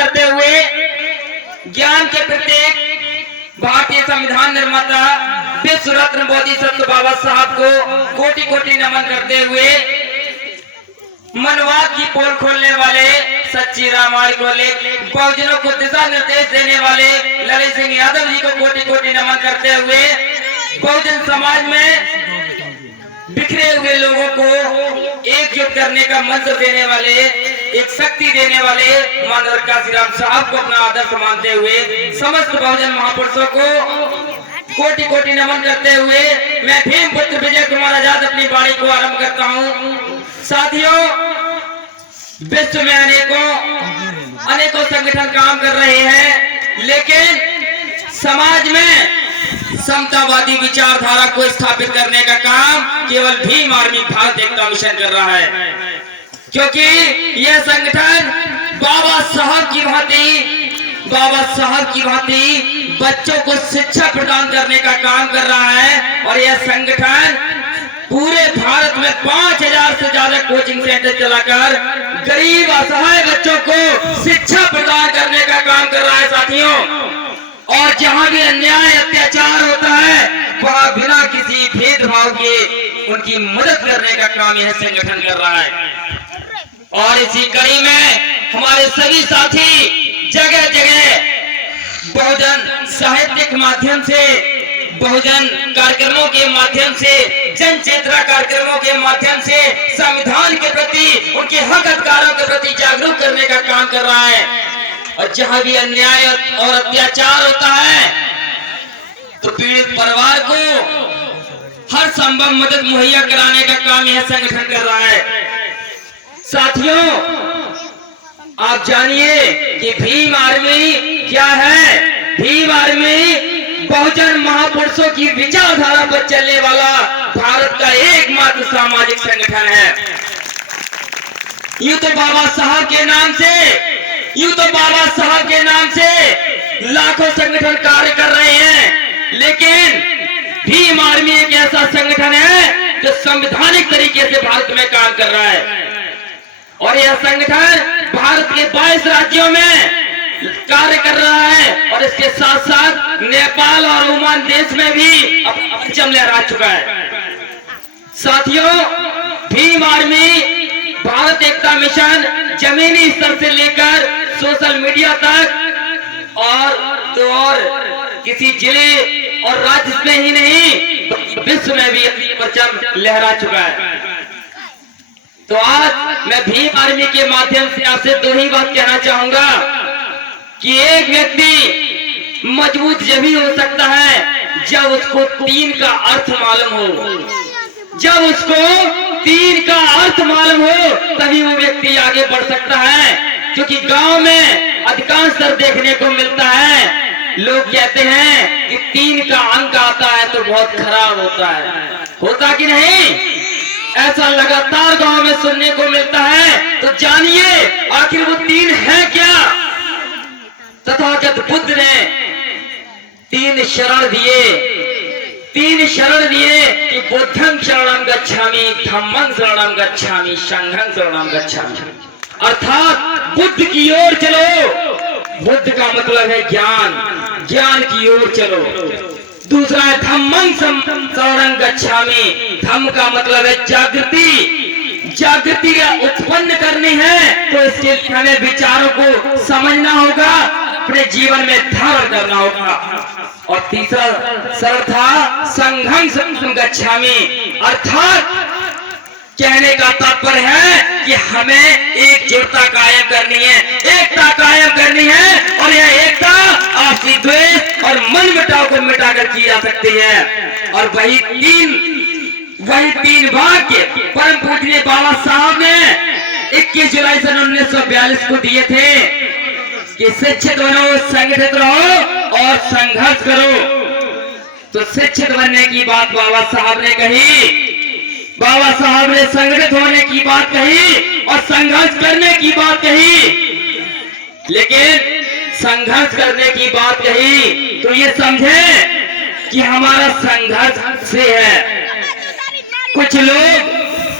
करते हुए ज्ञान के प्रतीक भारतीय संविधान निर्माता विश्व रत्न बोधिसत्व बाबा साहब को कोटि कोटि नमन करते हुए मनवाद की पोल खोलने वाले, सच्ची रामायण को लेकर बहुजनों को दिशा निर्देश देने वाले ललित सिंह यादव जी को कोटि कोटि नमन करते हुए बहुजन समाज में बिखरे हुए लोगों को एकजुट करने का मंत्र देने वाले, एक शक्ति देने वाले मानव काशीराम साहब को अपना आदर्श मानते हुए समस्त बहुजन महापुरुषों को कोटि कोटि नमन करते हुए मैं भीम पुत्र विजय कुमार आजाद अपनी वाणी को आरंभ करता हूँ। साथियों, विश्व में अनेकों संगठन काम कर रहे हैं, लेकिन समाज में समतावादी विचारधारा को स्थापित करने का काम केवल भीम आर्मी भारत एकता मिशन कर रहा है, क्योंकि यह संगठन बाबा साहब की भांति बच्चों को शिक्षा प्रदान करने का काम कर रहा है। और यह संगठन पूरे भारत में 5000 से ज्यादा कोचिंग सेंटर चलाकर गरीब असहाय बच्चों को शिक्षा प्रदान करने का काम कर रहा है साथियों। और जहां भी अन्याय अत्याचार होता है वहां बिना किसी भेदभाव के उनकी मदद करने का काम यह संगठन कर रहा है। और इसी कड़ी में हमारे सभी साथी जगह जगह बहुजन साहित्य के माध्यम से, बहुजन कार्यक्रमों के माध्यम से, जन चेतना कार्यक्रमों के माध्यम से संविधान के प्रति, उनके हक अधिकारों के प्रति जागरूक करने का काम कर रहा है। और जहां भी अन्याय और अत्याचार होता है तो पीड़ित परिवार को हर संभव मदद मुहैया कराने का काम यह संगठन कर रहा है। साथियों, आप जानिए कि भीम आर्मी क्या है। भीम आर्मी बहुजन महापुरुषों की विचारधारा पर चलने वाला भारत का एकमात्र सामाजिक संगठन है। यूं तो बाबा साहब के नाम से लाखों संगठन कार्य कर रहे हैं, लेकिन भीम आर्मी एक ऐसा संगठन है जो संवैधानिक तरीके से भारत में काम कर रहा है। और यह संगठन भारत के 22 राज्यों में कार्य कर रहा है और इसके साथ साथ नेपाल और ओमान देश में भी परचम लहरा चुका है। साथियों, भीम आर्मी भारत एकता मिशन जमीनी स्तर से लेकर सोशल मीडिया तक और किसी जिले और राज्य में ही नहीं विश्व में भी परचम लहरा चुका है। तो आज मैं भीम आर्मी के माध्यम से आपसे दो ही बात कहना चाहूंगा कि एक व्यक्ति मजबूत जब ही हो सकता है जब उसको तीन का अर्थ मालूम हो। जब उसको तीन का अर्थ मालूम हो तभी वो व्यक्ति आगे बढ़ सकता है, क्योंकि गांव में अधिकांश तर देखने को मिलता है, लोग कहते हैं कि तीन का अंक आता है तो बहुत खराब होता कि नहीं? ऐसा लगातार गांव में सुनने को मिलता है। तो जानिए आखिर वो तीन है क्या। तथागत बुद्ध ने तीन शरण दिए कि बुद्धं शरणं गच्छामि, धम्मं शरणं गच्छामि, संघं शरणं गच्छामि। अर्थात बुद्ध की ओर चलो। बुद्ध का मतलब है ज्ञान की ओर चलो। दूसरा है धम्मं शरणं गच्छामि, धम्म का मतलब है जागृति उत्पन्न करनी है तो इसके लिए हमें विचारों को समझना होगा, अपने जीवन में धारण करना होगा। और तीसरा शरण था संघं गच्छामि, अर्थात कहने का तात्पर्य है कि हमें एकजुटता कायम करनी है, एकता कायम करनी है। और यह एकता आपसी द्वेष और मन मुटाव को मिटाकर की जा सकती है। और वही तीन वाक्य परम पूजनीय बाबा साहब ने 21 जुलाई सन 1942 को दिए थे कि शिक्षित बनो, संगठित रहो और संघर्ष करो। तो शिक्षित बनने की बात बाबा साहब ने कही, बाबा साहब ने संगठित होने की बात कही और संघर्ष करने की बात कही। लेकिन संघर्ष करने की बात कही तो ये समझे कि हमारा संघर्ष से है। कुछ लोग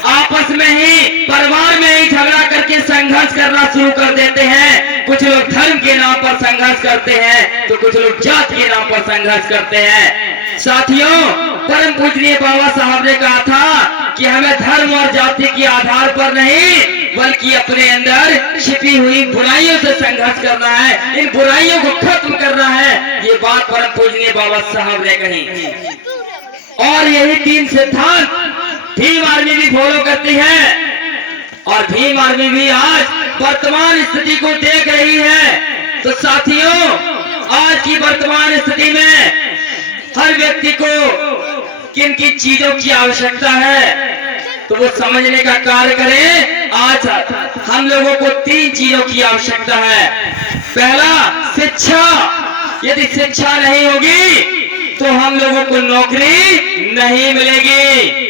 आपस में ही, परिवार में ही झगड़ा करके संघर्ष करना शुरू कर देते हैं। कुछ लोग धर्म के नाम पर संघर्ष करते हैं तो कुछ लोग जात के नाम पर संघर्ष करते हैं। साथियों, परम पूजनीय बाबा साहब ने कहा था कि हमें धर्म और जाति के आधार पर नहीं बल्कि अपने अंदर छिपी हुई बुराइयों से संघर्ष करना है, इन बुराइयों को खत्म करना है। ये बात परम पूजनीय बाबा साहब ने कही और यही 3 सिद्धांत भीम आर्मी भी फॉलो करती है। और भीम आर्मी भी आज वर्तमान स्थिति को देख रही है। तो साथियों, आज की वर्तमान स्थिति में हर व्यक्ति को किन किन चीजों की आवश्यकता है तो वो समझने का कार्य करें। आज हम लोगों को 3 चीजों की आवश्यकता है। पहला, शिक्षा। यदि शिक्षा नहीं होगी तो हम लोगों को नौकरी नहीं मिलेगी।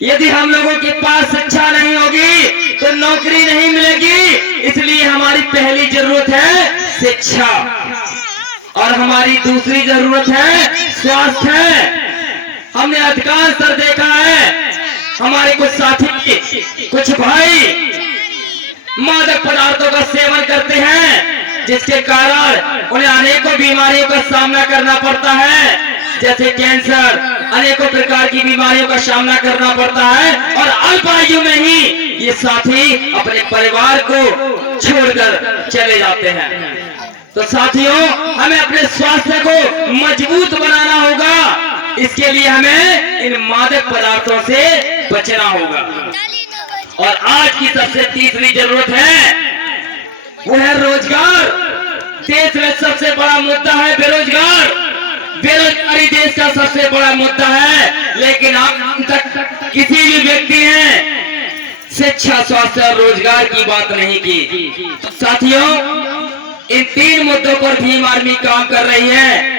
यदि हम लोगों के पास शिक्षा नहीं होगी तो नौकरी नहीं मिलेगी। इसलिए हमारी पहली जरूरत है शिक्षा और हमारी दूसरी जरूरत है स्वास्थ्य। हमने अधिकांश देखा है हमारे कुछ साथी, कुछ भाई मादक पदार्थों का सेवन करते हैं जिसके कारण उन्हें अनेकों बीमारियों का सामना करना पड़ता है, जैसे कैंसर, अनेकों प्रकार की बीमारियों का सामना करना पड़ता है और अल्प आयु में ही ये साथी अपने परिवार को छोड़कर चले जाते हैं। तो साथियों, हमें अपने स्वास्थ्य को मजबूत बनाना होगा। इसके लिए हमें इन मादक पदार्थों से बचना होगा। और आज की सबसे तीसरी जरूरत है वो है रोजगार। देश में सबसे बड़ा मुद्दा है बेरोजगार। बेरोजगारी देश का सबसे बड़ा मुद्दा है, लेकिन अब तक किसी भी व्यक्ति ने शिक्षा, स्वास्थ्य और रोजगार की बात नहीं की। साथियों, इन 3 मुद्दों पर भीम आर्मी काम कर रही है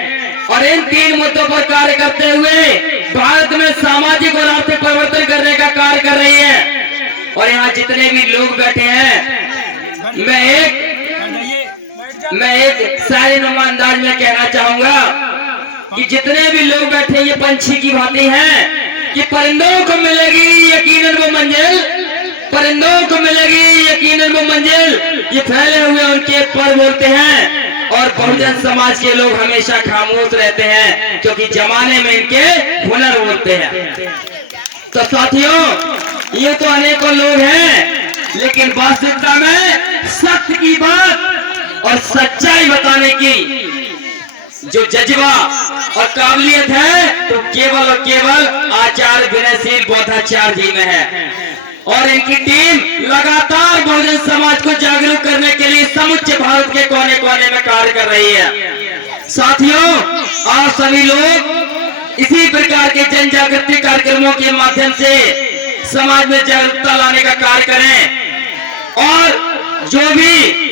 और इन 3 मुद्दों पर कार्य करते हुए भारत में सामाजिक और आर्थिक परिवर्तन करने का कार्य कर रही है। और यहाँ जितने भी लोग बैठे हैं, मैं एक शायरीनुमा अंदाज में कहना चाहूंगा कि जितने भी लोग बैठे ये पंछी की भांति हैं कि परिंदों को मिलेगी यकीनन वो मंजिल, परिंदों को मिलेगी यकीनन वो मंजिल, ये फैले हुए उनके पर बोलते हैं। और बहुजन समाज के लोग हमेशा खामोश रहते हैं क्योंकि जमाने में इनके हुनर बोलते हैं। तो साथियों, ये तो अनेकों लोग हैं, लेकिन वास्तविकता में सत्य की बात और सच्चाई बताने की जो जज्बा और काबिलियत है तो केवल और केवल आचार्य विनयशील बौद्धाचार्य जी में है। और इनकी टीम लगातार बहुजन समाज को जागरूक करने के लिए समुच्चय भारत के कोने कोने में कार्य कर रही है। साथियों, आप सभी लोग इसी प्रकार के जन जागृति कार्यक्रमों के माध्यम से समाज में जागरूकता लाने का कार्य करें। और जो भी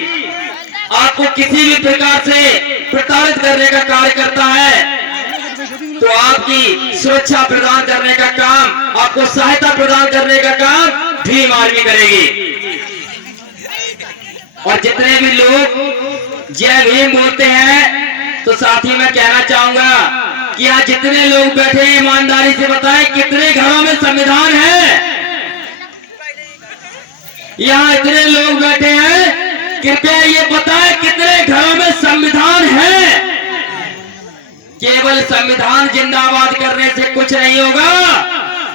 आपको किसी भी प्रकार से प्रताड़ित करने का कार्य करता है तो आपकी सुरक्षा प्रदान करने का काम, आपको सहायता प्रदान करने का काम भीम आर्मी करेगी। और जितने भी लोग जय भीम बोलते हैं तो साथ ही मैं कहना चाहूंगा कि यहाँ जितने लोग बैठे हैं ईमानदारी से बताएं कितने घरों में संविधान है। यहाँ इतने लोग बैठे हैं, कृपया ये बताएं कितने घरों में संविधान है। केवल संविधान जिंदाबाद करने से कुछ नहीं होगा,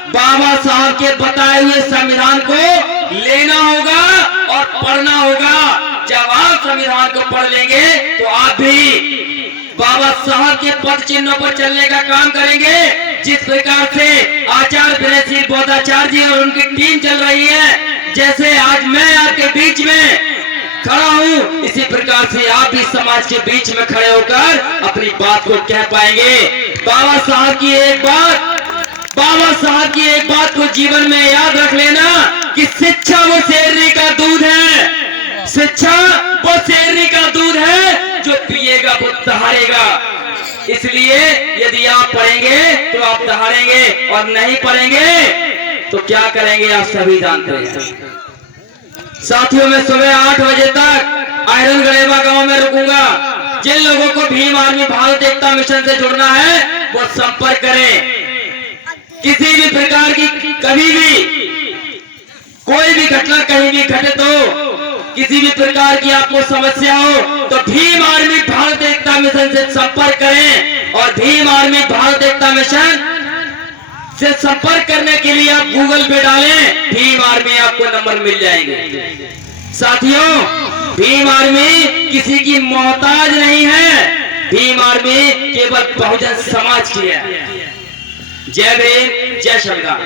बाबा साहब के बताए हुए संविधान को लेना होगा और पढ़ना होगा। जब आप संविधान को पढ़ लेंगे तो आप भी बाबा साहब के पद चिन्हों पर चलने का काम करेंगे। जिस प्रकार से आचार्य विनयशील बौद्धाचार्य जी और उनकी टीम चल रही है, जैसे आज मैं आपके बीच में खड़ा हूँ, इसी प्रकार से आप भी समाज के बीच में खड़े होकर अपनी बात को कह पाएंगे। बाबा साहब की एक बात को जीवन में याद रख लेना कि शिक्षा वो शेरनी का दूध है। शिक्षा वो शेरनी का दूध है, जो पिएगा वो दहाड़ेगा। इसलिए यदि आप पढ़ेंगे तो आप दहाड़ेंगे और नहीं पढ़ेंगे तो क्या करेंगे आप सभी जानते हैं। साथियों, मैं सुबह 8 बजे तक आयरन गलेबा गांव में रुकूंगा। जिन लोगों को भीम आर्मी भारत एकता मिशन से जुड़ना है वो संपर्क करें। किसी भी प्रकार की कभी भी कोई भी घटना कहीं भी घटित हो किसी भी प्रकार की आपको समस्या हो तो भीम आर्मी भारत एकता मिशन से संपर्क करें। और भीम आर्मी भारत एकता मिशन से संपर्क करने के लिए आप गूगल पे डालें, भीम आर्मी, आपको नंबर मिल जाएंगे। साथियों, भीम आर्मी किसी की मोहताज नहीं है, भीम आर्मी केवल बहुजन समाज की है। जय भीम, जय श्री राम।